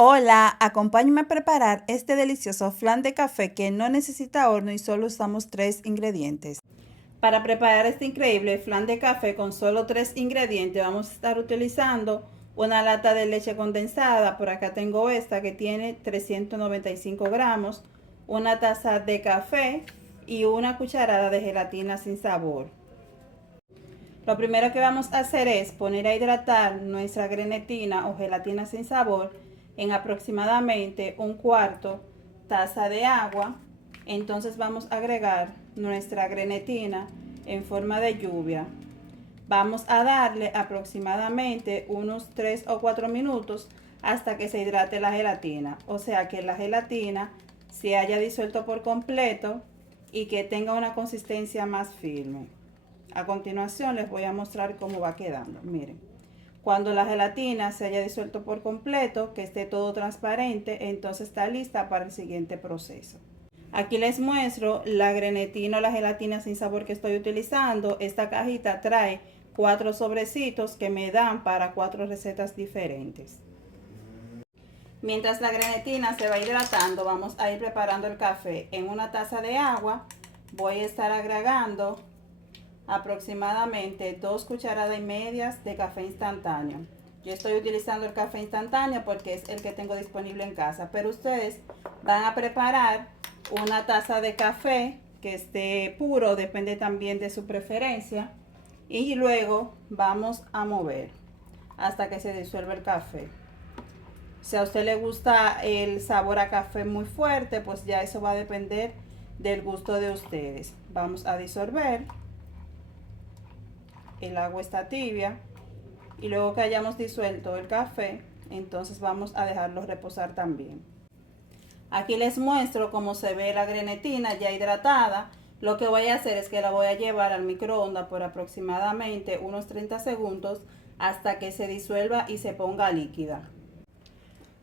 Hola, acompáñame a preparar este delicioso flan de café que no necesita horno y solo usamos 3 ingredientes. Para preparar este increíble flan de café con solo 3 ingredientes vamos a estar utilizando una lata de leche condensada, por acá tengo esta que tiene 395 gramos, una taza de café y una cucharada de gelatina sin sabor. Lo primero que vamos a hacer es poner a hidratar nuestra grenetina o gelatina sin sabor en aproximadamente un cuarto taza de agua. Entonces vamos a agregar nuestra grenetina en forma de lluvia. Vamos a darle aproximadamente unos 3 o 4 minutos hasta que se hidrate la gelatina. O sea que la gelatina se haya disuelto por completo y que tenga una consistencia más firme. A continuación les voy a mostrar cómo va quedando. Miren, cuando la gelatina se haya disuelto por completo, que esté todo transparente, entonces está lista para el siguiente proceso. Aquí les muestro la grenetina o la gelatina sin sabor que estoy utilizando. Esta cajita trae 4 sobrecitos que me dan para 4 recetas diferentes. Mientras la grenetina se va hidratando, vamos a ir preparando el café. En una taza de agua voy a estar agregando aproximadamente 2 cucharadas y medias de café instantáneo. Yo estoy utilizando el café instantáneo porque es el que tengo disponible en casa, pero ustedes van a preparar una taza de café que esté puro, depende también de su preferencia, y luego vamos a mover hasta que se disuelva el café. Si a usted le gusta el sabor a café muy fuerte, pues ya eso va a depender del gusto de ustedes. Vamos a disolver. El agua está tibia y luego que hayamos disuelto el café, entonces vamos a dejarlo reposar también. Aquí les muestro cómo se ve la grenetina ya hidratada. Lo que voy a hacer es que la voy a llevar al microondas por aproximadamente unos 30 segundos hasta que se disuelva y se ponga líquida.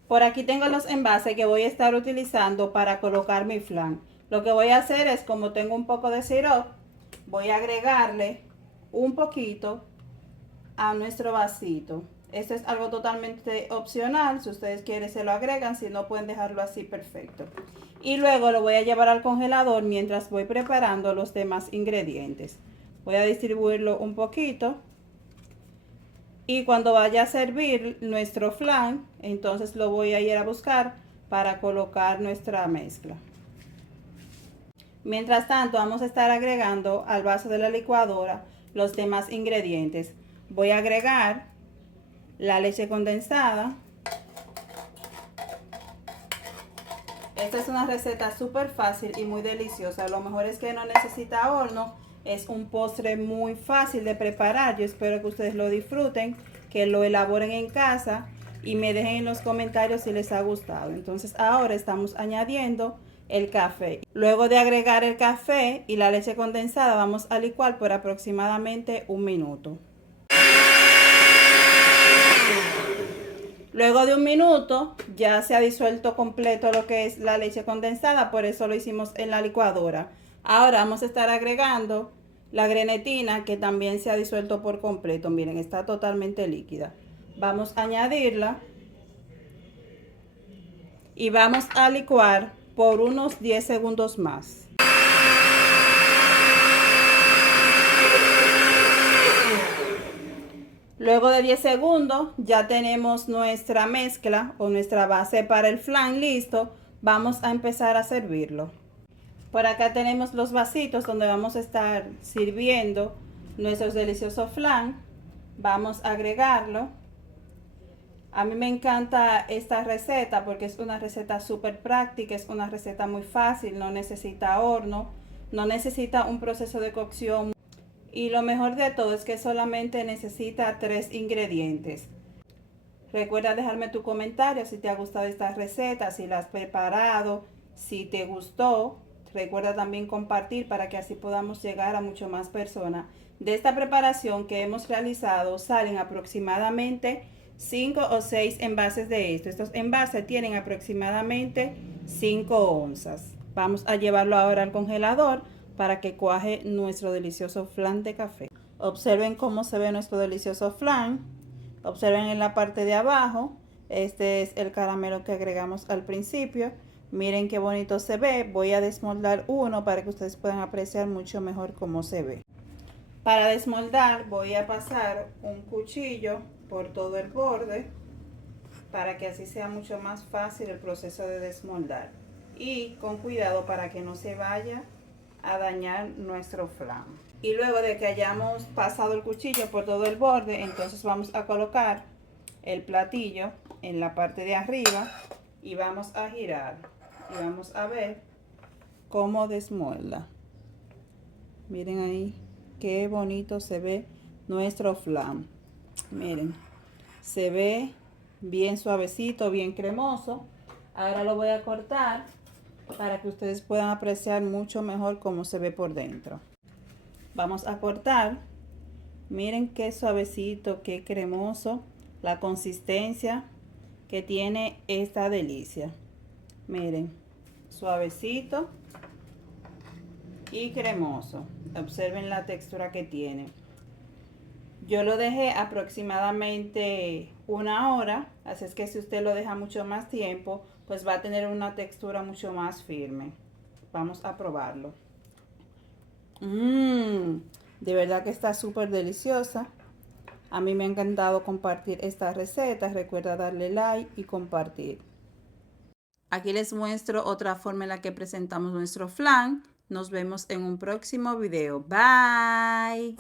Por aquí tengo los envases que voy a estar utilizando para colocar mi flan. Lo que voy a hacer es, como tengo un poco de sirope, voy a agregarle un poquito a nuestro vasito. Esto es algo totalmente opcional. Si ustedes quieren se lo agregan, si no pueden dejarlo así, perfecto. Y luego lo voy a llevar al congelador mientras voy preparando los demás ingredientes. Voy a distribuirlo un poquito. Y cuando vaya a servir nuestro flan, entonces lo voy a ir a buscar para colocar nuestra mezcla. Mientras tanto, vamos a estar agregando al vaso de la licuadora los demás ingredientes. Voy a agregar la leche condensada. Esta es una receta súper fácil y muy deliciosa. Lo mejor es que no necesita horno. Es un postre muy fácil de preparar. Yo espero que ustedes lo disfruten, que lo elaboren en casa y me dejen en los comentarios si les ha gustado. Entonces ahora estamos añadiendo el café. Luego de agregar el café y la leche condensada, vamos a licuar por aproximadamente un minuto. Luego de un minuto ya se ha disuelto completo lo que es la leche condensada, por eso lo hicimos en la licuadora. Ahora vamos a estar agregando la grenetina que también se ha disuelto por completo. Miren, está totalmente líquida. Vamos a añadirla y vamos a licuar por unos 10 segundos más. Luego de 10 segundos ya tenemos nuestra mezcla o nuestra base para el flan listo. Vamos a empezar a servirlo. Por acá tenemos los vasitos donde vamos a estar sirviendo nuestros deliciosos flan. Vamos a agregarlo. A mí me encanta esta receta porque es una receta súper práctica, es una receta muy fácil, no necesita horno, no necesita un proceso de cocción. Y lo mejor de todo es que solamente necesita 3 ingredientes. Recuerda dejarme tu comentario si te ha gustado esta receta, si la has preparado, si te gustó. Recuerda también compartir para que así podamos llegar a mucho más personas. De esta preparación que hemos realizado salen aproximadamente 5 o 6 envases de esto. Estos envases tienen aproximadamente 5 onzas. Vamos a llevarlo ahora al congelador para que cuaje nuestro delicioso flan de café. Observen cómo se ve nuestro delicioso flan. Observen en la parte de abajo Este es el caramelo que agregamos al principio. Miren qué bonito se ve. Voy a desmoldar uno para que ustedes puedan apreciar mucho mejor cómo se ve. Para desmoldar voy a pasar un cuchillo por todo el borde para que así sea mucho más fácil el proceso de desmoldar. Y con cuidado para que no se vaya a dañar nuestro flan. Y luego de que hayamos pasado el cuchillo por todo el borde, entonces vamos a colocar el platillo en la parte de arriba y vamos a girar y vamos a ver cómo desmolda. Miren ahí qué bonito se ve nuestro flan. Miren, se ve bien suavecito, bien cremoso. Ahora lo voy a cortar para que ustedes puedan apreciar mucho mejor cómo se ve por dentro. Vamos a cortar. Miren qué suavecito, qué cremoso, la consistencia que tiene esta delicia. Miren, suavecito y cremoso. Observen la textura que tiene. Yo lo dejé aproximadamente 1 hora, así es que si usted lo deja mucho más tiempo, pues va a tener una textura mucho más firme. Vamos a probarlo. De verdad que está súper deliciosa. A mí me ha encantado compartir esta receta. Recuerda darle like y compartir. Aquí les muestro otra forma en la que presentamos nuestro flan. Nos vemos en un próximo video. Bye.